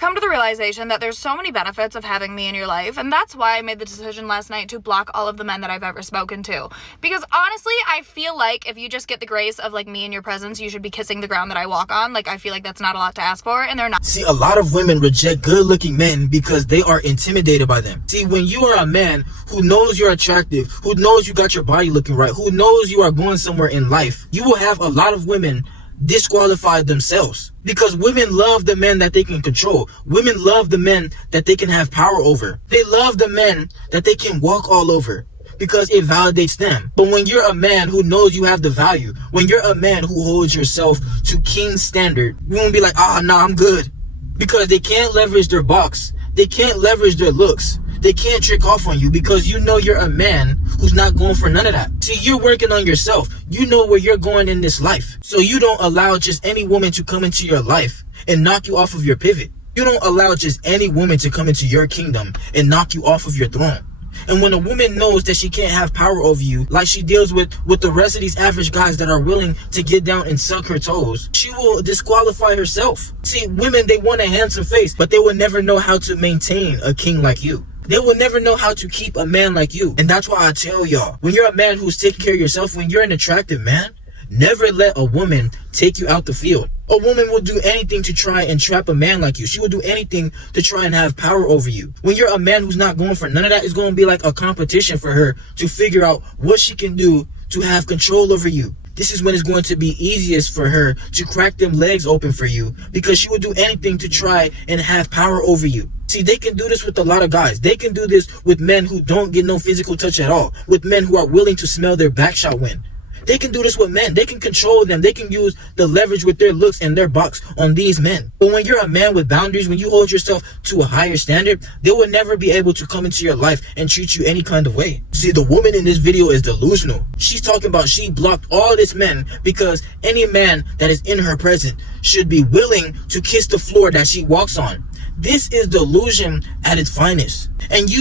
come to the realization that there's so many benefits of having me in your life, and that's why I made the decision last night to block all of the men that I've ever spoken to. Because honestly, I feel like if you just get the grace of like me in your presence, you should be kissing the ground that I walk on. Like, I feel like that's not a lot to ask for, and they're not. See, a lot of women reject good-looking men because they are intimidated by them. See, when you are a man who knows you're attractive, who knows you got your body looking right, who knows you are going somewhere in life, you will have a lot of women disqualify themselves, because women love the men that they can control. Women love the men that they can have power over. They love the men that they can walk all over, because it validates them. But when you're a man who knows you have the value, when you're a man who holds yourself to king standard, you won't be like, nah, I'm good. Because they can't leverage their box. They can't leverage their looks. They can't trick off on you, because you know you're a man who's not going for none of that. See, you're working on yourself. You know where you're going in this life. So you don't allow just any woman to come into your life and knock you off of your pivot. You don't allow just any woman to come into your kingdom and knock you off of your throne. And when a woman knows that she can't have power over you, like she deals with the rest of these average guys that are willing to get down and suck her toes, she will disqualify herself. See, women, they want a handsome face, but they will never know how to maintain a king like you. They will never know how to keep a man like you. And that's why I tell y'all, when you're a man who's taking care of yourself, when you're an attractive man, never let a woman take you out the field. A woman will do anything to try and trap a man like you. She will do anything to try and have power over you. When you're a man who's not going for none of that, it's going to be like a competition for her to figure out what she can do to have control over you. This is when it's going to be easiest for her to crack them legs open for you, because she will do anything to try and have power over you. See, they can do this with a lot of guys. They can do this with men who don't get no physical touch at all, with men who are willing to smell their back shot win. They can do this with men. They can control them. They can use the leverage with their looks and their box on these men. But when you're a man with boundaries, when you hold yourself to a higher standard, they will never be able to come into your life and treat you any kind of way. See, the woman in this video is delusional. She's talking about she blocked all these men because any man that is in her presence should be willing to kiss the floor that she walks on. This is delusion at its finest. And you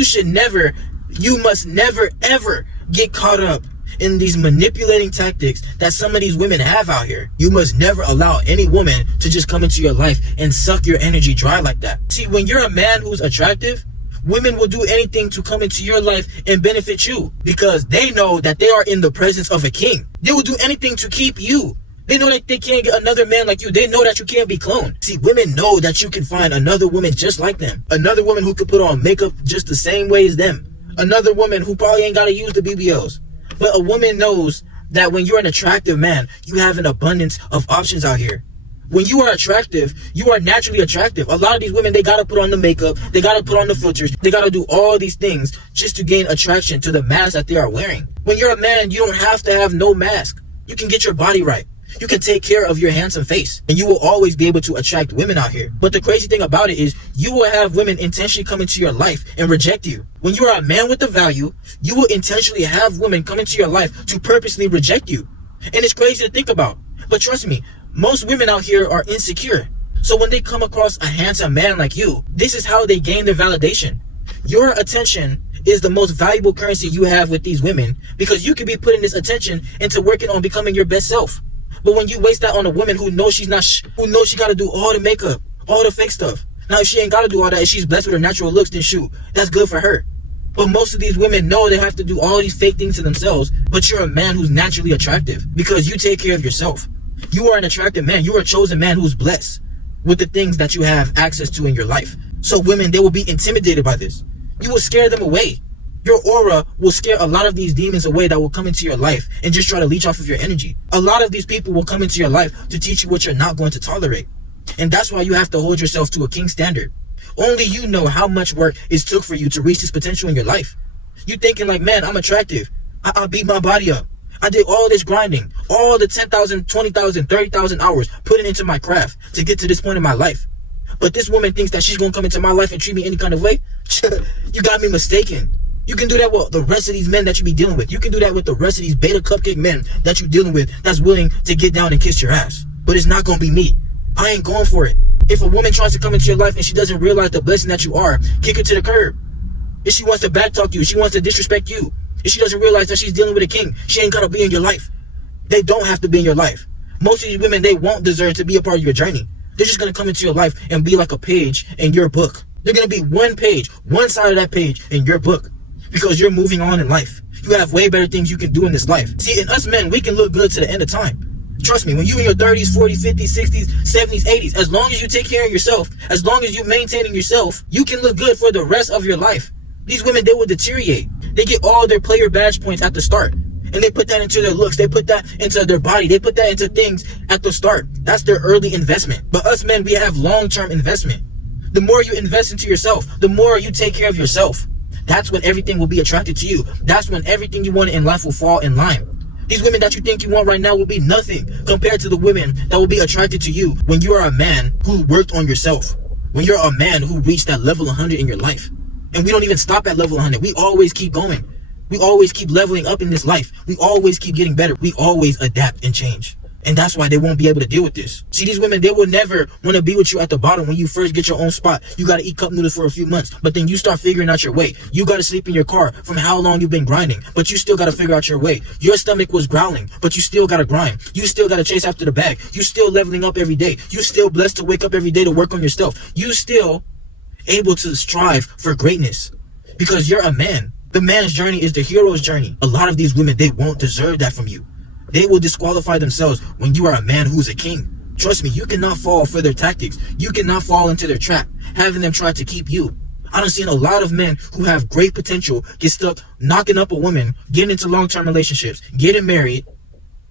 must never ever get caught up in these manipulating tactics that some of these women have out here. You must never allow any woman to just come into your life and suck your energy dry like that. See, when you're a man who's attractive, women will do anything to come into your life and benefit you, because they know that they are in the presence of a king. They will do anything to keep you. They know that they can't get another man like you. They know that you can't be cloned. See, women know that you can find another woman just like them. Another woman who could put on makeup just the same way as them. Another woman who probably ain't got to use the BBLs. But a woman knows that when you're an attractive man, you have an abundance of options out here. When you are attractive, you are naturally attractive. A lot of these women, they got to put on the makeup. They got to put on the filters. They got to do all these things just to gain attraction to the mask that they are wearing. When you're a man, you don't have to have no mask. You can get your body right. You can take care of your handsome face, and you will always be able to attract women out here. But the crazy thing about it is you will have women intentionally come into your life and reject you. When you are a man with the value, you will intentionally have women come into your life to purposely reject you. And it's crazy to think about. But trust me, most women out here are insecure. So when they come across a handsome man like you, this is how they gain their validation. Your attention is the most valuable currency you have with these women, because you could be putting this attention into working on becoming your best self. But when you waste that on a woman who knows she got to do all the makeup, all the fake stuff. Now, if she ain't got to do all that, if she's blessed with her natural looks, then shoot, that's good for her. But most of these women know they have to do all these fake things to themselves, but you're a man who's naturally attractive because you take care of yourself. You are an attractive man. You are a chosen man who's blessed with the things that you have access to in your life. So women, they will be intimidated by this. You will scare them away. Your aura will scare a lot of these demons away that will come into your life and just try to leech off of your energy. A lot of these people will come into your life to teach you what you're not going to tolerate. And that's why you have to hold yourself to a king standard. Only you know how much work it took for you to reach this potential in your life. You thinking like, man, I'm attractive. I beat my body up. I did all this grinding, all the 10,000, 20,000, 30,000 hours putting into my craft to get to this point in my life. But this woman thinks that she's going to come into my life and treat me any kind of way? You got me mistaken. You can do that with the rest of these men that you be dealing with. You can do that with the rest of these beta cupcake men that you're dealing with that's willing to get down and kiss your ass. But it's not going to be me. I ain't going for it. If a woman tries to come into your life and she doesn't realize the blessing that you are, kick her to the curb. If she wants to backtalk you, she wants to disrespect you, if she doesn't realize that she's dealing with a king, she ain't got to be in your life. They don't have to be in your life. Most of these women, they won't deserve to be a part of your journey. They're just going to come into your life and be like a page in your book. They're going to be one page, one side of that page in your book, because you're moving on in life. You have way better things you can do in this life. See, in us men, we can look good to the end of time. Trust me, when you're in your 30s, 40s, 50s, 60s, 70s, 80s, as long as you take care of yourself, as long as you're maintaining yourself, you can look good for the rest of your life. These women, they will deteriorate. They get all their player badge points at the start. And they put that into their looks. They put that into their body. They put that into things at the start. That's their early investment. But us men, we have long-term investment. The more you invest into yourself, the more you take care of yourself, that's when everything will be attracted to you. That's when everything you want in life will fall in line. These women that you think you want right now will be nothing compared to the women that will be attracted to you when you are a man who worked on yourself. When you're a man who reached that level 100 in your life. And we don't even stop at level 100. We always keep going. We always keep leveling up in this life. We always keep getting better. We always adapt and change. And that's why they won't be able to deal with this. See, these women, they will never want to be with you at the bottom when you first get your own spot. You got to eat cup noodles for a few months, but then you start figuring out your way. You got to sleep in your car from how long you've been grinding, but you still got to figure out your way. Your stomach was growling, but you still got to grind. You still got to chase after the bag. You still leveling up every day. You still blessed to wake up every day to work on yourself. You still able to strive for greatness because you're a man. The man's journey is the hero's journey. A lot of these women, they won't deserve that from you. They will disqualify themselves when you are a man who's a king. Trust me, you cannot fall for their tactics. You cannot fall into their trap, having them try to keep you. I done seen a lot of men who have great potential get stuck knocking up a woman, getting into long-term relationships, getting married,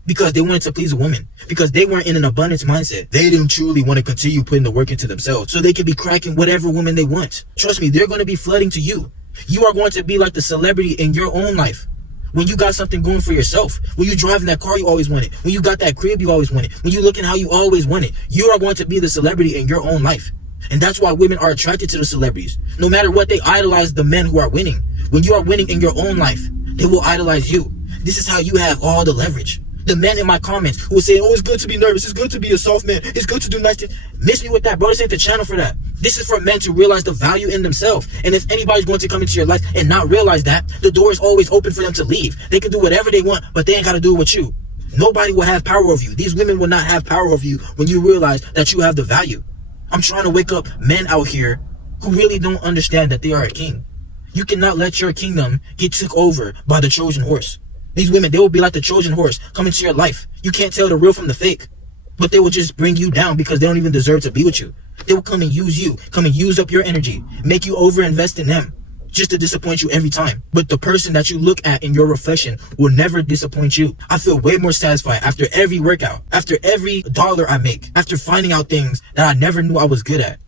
because they wanted to please a woman, because they weren't in an abundance mindset. They didn't truly want to continue putting the work into themselves so they can be cracking whatever woman they want. Trust me, they're going to be flooding to you. You are going to be like the celebrity in your own life. When you got something going for yourself, when you driving that car you always wanted, when you got that crib you always wanted, when you looking how you always wanted, you are going to be the celebrity in your own life. And that's why women are attracted to the celebrities. No matter what, they idolize the men who are winning. When you are winning in your own life, they will idolize you. This is how you have all the leverage. The men in my comments who will say, oh, it's good to be nervous, it's good to be a soft man, it's good to do nice things. Miss me with that, bro. This ain't the channel for that. This is for men to realize the value in themselves. And if anybody's going to come into your life and not realize that, the door is always open for them to leave. They can do whatever they want, but they ain't got to do it with you. Nobody will have power over you. These women will not have power over you when you realize that you have the value. I'm trying to wake up men out here who really don't understand that they are a king. You cannot let your kingdom get took over by the Trojan horse. These women, they will be like the Trojan horse coming to your life. You can't tell the real from the fake. But they will just bring you down because they don't even deserve to be with you. They will come and use you, come and use up your energy, make you overinvest in them, just to disappoint you every time. But the person that you look at in your reflection will never disappoint you. I feel way more satisfied after every workout, after every dollar I make, after finding out things that I never knew I was good at.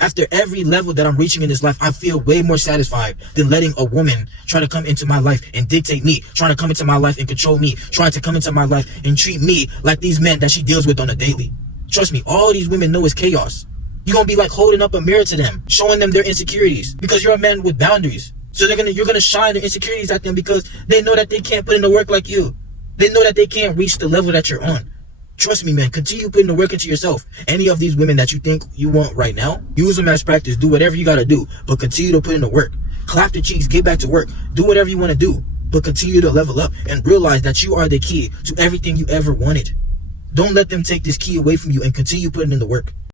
After every level that I'm reaching in this life, I feel way more satisfied than letting a woman try to come into my life and dictate me, trying to come into my life and control me, trying to come into my life and treat me like these men that she deals with on a daily. Trust me, all these women know is chaos. You're gonna be like holding up a mirror to them, showing them their insecurities, because you're a man with boundaries. So you're gonna shine their insecurities at them because they know that they can't put in the work like you. They know that they can't reach the level that you're on. Trust me, man, continue putting the work into yourself. Any of these women that you think you want right now, use them as practice. Do whatever you gotta do, but continue to put in the work. Clap the cheeks, get back to work. Do whatever you want to do, but continue to level up and realize that you are the key to everything you ever wanted. Don't let them take this key away from you and continue putting in the work.